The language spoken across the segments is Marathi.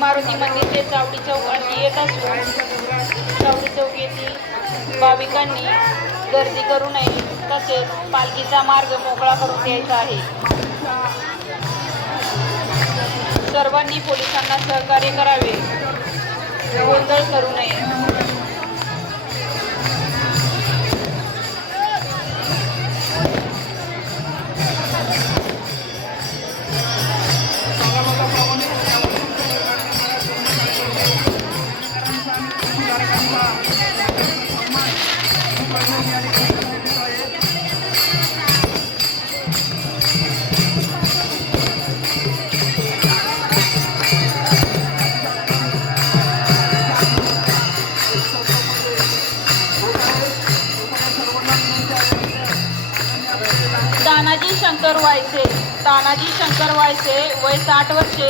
मारुती मंदिर ते चावडी चौक अशी येत असून चावडी चौक येथील भाविकांनी गर्दी करू नये तसेच पालखीचा मार्ग मोकळा करून द्यायचा आहे. सर्वांनी पोलिसांना सहकार्य करावे. गोंधळ करू नये. शंकर वायसे तानाजी शंकर वायसे वय साठ वर्षे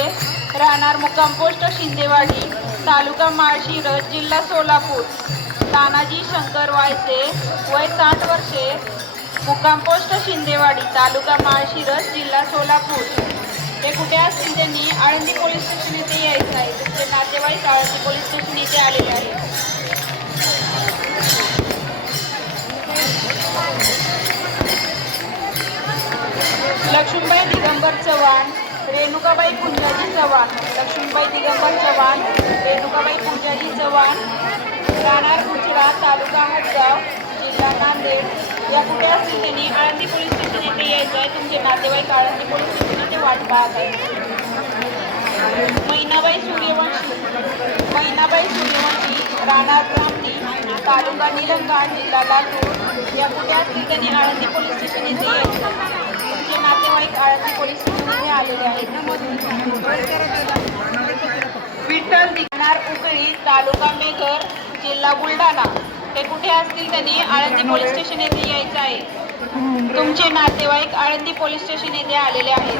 राहणार मुक्काम पोस्ट शिंदेवाडी तालुका माळशिरस जिल्हा सोलापूर. तानाजी शंकर वायसे वय साठ वर्षे मुक्काम पोस्ट शिंदेवाडी तालुका माळशिरस जिल्हा सोलापूर. ते कुठे असतील त्यांनी? आळंदी पोलीस स्टेशन येथे यायचं आहे. त्यांचे नातेवाईक आळंदी पोलीस स्टेशन येथे आलेले आहे रेणुकाबाई पुंजाजी चव्हाण लक्ष्मीबाई दिगंबर चव्हाण रेणुकाबाई पुंजाजी चव्हाण राहणार गुजरात तालुका हदगाव जिल्हा नांदेड. या कुठे असतील त्यांनी? आळंदी पोलीस स्टेशन येथे यायचं आहे तुमचे नातेवाईक आळंदी पोलीस स्टेशन येथे वाट पाहत आहे मैनाबाई सूर्यवंशी मैनाबाई सूर्यवंशी राहणार क्रांती तालुका निलंगा जिल्हा लातूर. या कुठे असतील त्यांनी? आळंदी पोलीस स्टेशन येथे यायचं नातेवाईक आळंदी पोलीस स्टेशन येथे आलेले आहेत. विठ्ठल दिगणार उकळी तालुका मेघर जिल्हा बुलढाणा. ते कुठे असतील त्यांनी? आळंदी पोलीस स्टेशन येथे यायचं आहे. तुमचे नातेवाईक आळंदी पोलीस स्टेशन येथे आलेले आहेत.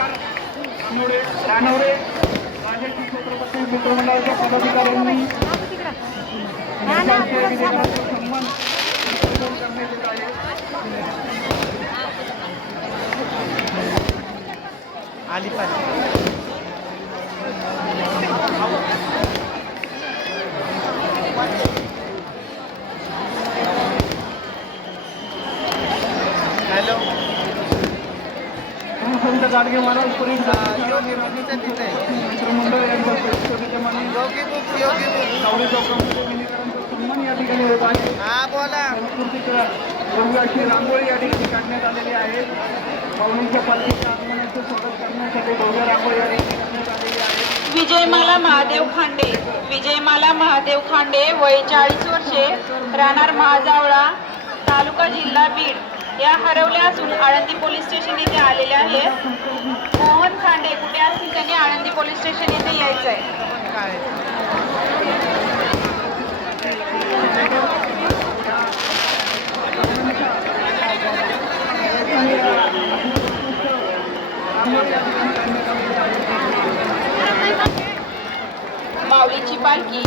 आली पाहिजे हॅलो संत गाडगे महाराज पुरील योगी बुकीचं तिथे मित्रमंडळ यांच्या योगी बुक योगी बुक। सावळी चौकामध्ये विनिकरांचा सन्मान या ठिकाणी होत आहे हा बोला। संस्कृतीच्या भव्य अशी रांगोळी या ठिकाणी काढण्यात आलेली आहे आगमनाचं स्वागत करण्यासाठी भव्य रांगोळी करण्यात आलेली आहे. विजयमाला महादेव खांडे विजयमाला महादेव खांडे वय चाळीस वर्षे राहणार महाजावळा तालुका जिल्हा बीड. या हरवल्या असून आळंदी पोलीस स्टेशन येथे आलेल्या आहेत मोहन खांडे कुठे असतील त्यांनी आळंदी पोलीस स्टेशन येथे यायचं आहे काय माऊलीची पालखी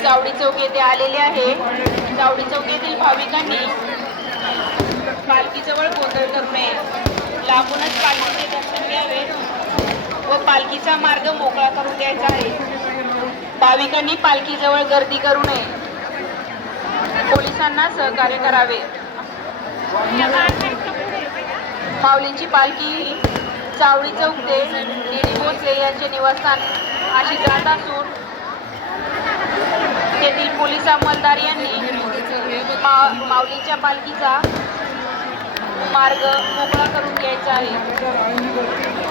ही चावडी चौक येथे आलेले आहे. चावडी चौक येथील भाविकांनी पालखीजवळ गोंधळ करू नये लांबूनच पालखीचे दर्शन घ्यावे व पालखीचा मार्ग मोकळा करून द्यायचा आहे. भाविकांनी पालखीजवळ गर्दी करू नये. पोलिसांना सहकार्य करावे. माऊलींची पालखी चावडी चौक ते डीडी भोसले यांचे निवासस्थान अशी जात असून तेथील पोलीस अंमलदार यांनी मा- माऊलीच्या पालखीचा मार्ग मोकळा करून घ्यायचा आहे.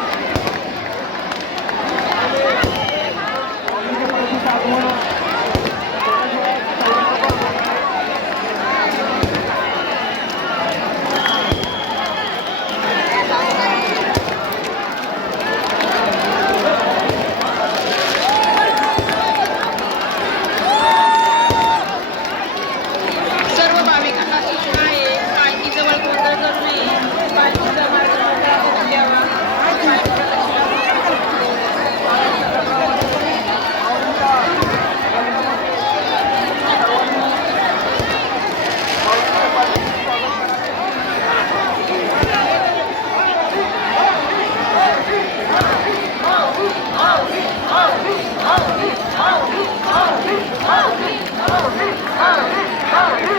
Ali, Ali,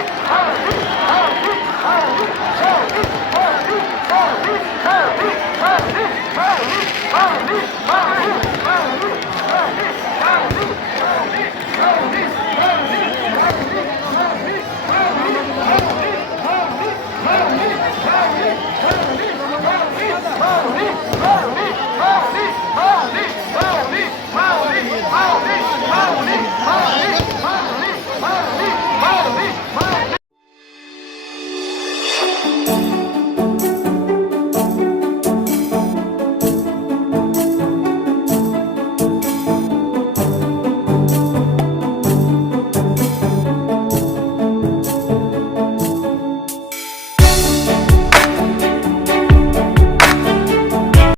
Ali,